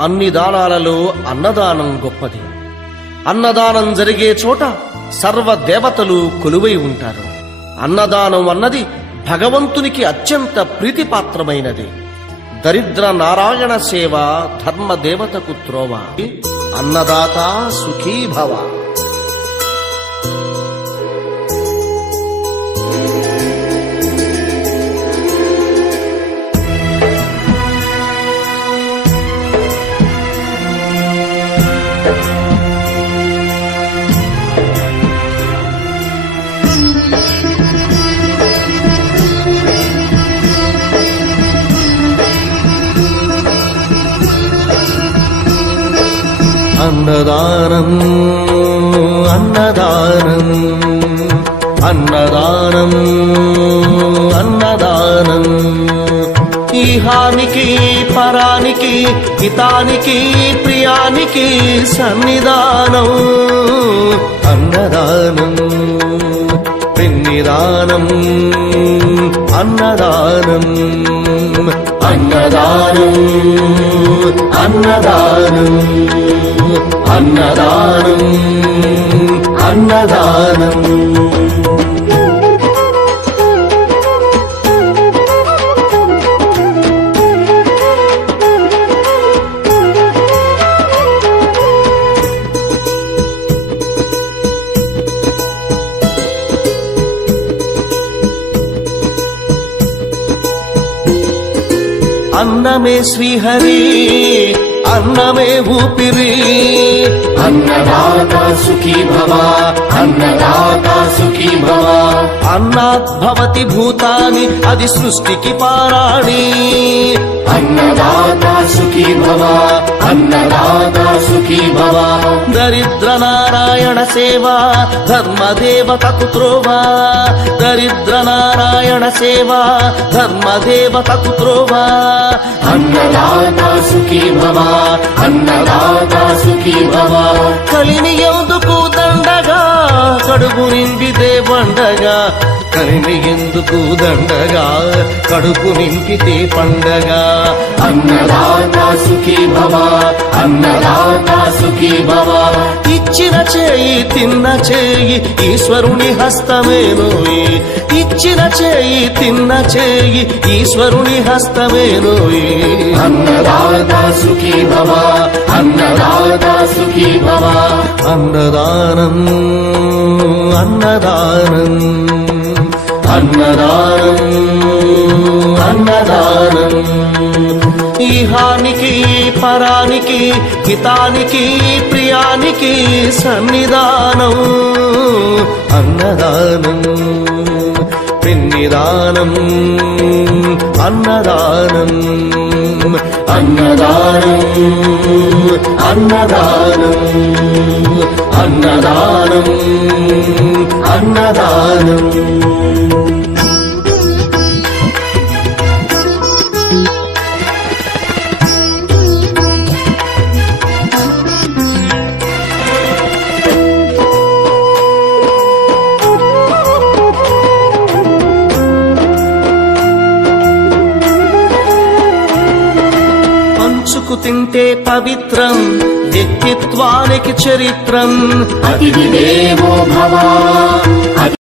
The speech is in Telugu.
అన్ని దానాలలో అన్నదానం గొప్పది. అన్నదానం జరిగే చోట సర్వ దేవతలు కొలువై ఉంటారు. అన్నదానం అన్నది భగవంతునికి అత్యంత ప్రీతిపాత్రమైనది. దరిద్ర నారాయణ సేవ ధర్మదేవతకు త్రోవ. అన్నదాత సుఖీభవ. అన్నదానం అన్నదానం అన్నదానం అన్నదానం ఈహానికి పరానికి హితానికి ప్రియానికి సన్నిధానం. అన్నదానం పిన్నిదానం అన్నదానం అన్నదానం అన్నదానం అన్నదానం అన్నదానం. అన్నమే శ్రీహరి అన్నమే ఊపిరి. అన్నదాత సుఖీ భవ అన్నదాత సుఖీ భవ. అన్నాద్భవతి భూతాని అది సృష్టికి పారాణి. అన్నదాత సుఖీ భవ అన్నదాత సుఖీ భవ. దరిద్ర నారాయణ సేవ ధర్మదేవతకు త్రోవ. దరిద్ర నారాయణ సేవ ధర్మదేవతకు త్రోవ. అన్నదాత సుఖీ భవ అన్నదాత సుఖీ భవ. కలిని ఎందుకు దండగా కడుపు నింపితే పండగా. కలిని ఎందుకు దండగా కడుపు నింపితే పండగ. అన్నదాత సుఖీ భవ అన్నదాత సుఖీ భవ. ఇచ్చిన చేయి తిన్న చేయి ఈశ్వరుని హస్తమేనోయి. ఇచ్చిన చేయి తిన్న చేయి ఈశ్వరుని హస్తమేనోయి. అన్నదాత సుఖీ భవ అన్నదాత సుఖీ భవ. అన్నదానం అన్నదానం అన్నదానం అన్నదానం ఈహానికి పరానికి హితానికి ప్రియానికి సన్నిధానం. అన్నదానం పిన్నిదానం అన్నదానం అన్నదానం అన్నదానం అన్నదానం అన్నదానం. పంచుకు తింటే పవిత్రం వ్యక్తిత్వానికి చరిత్రం. అతిథి దేవో భవ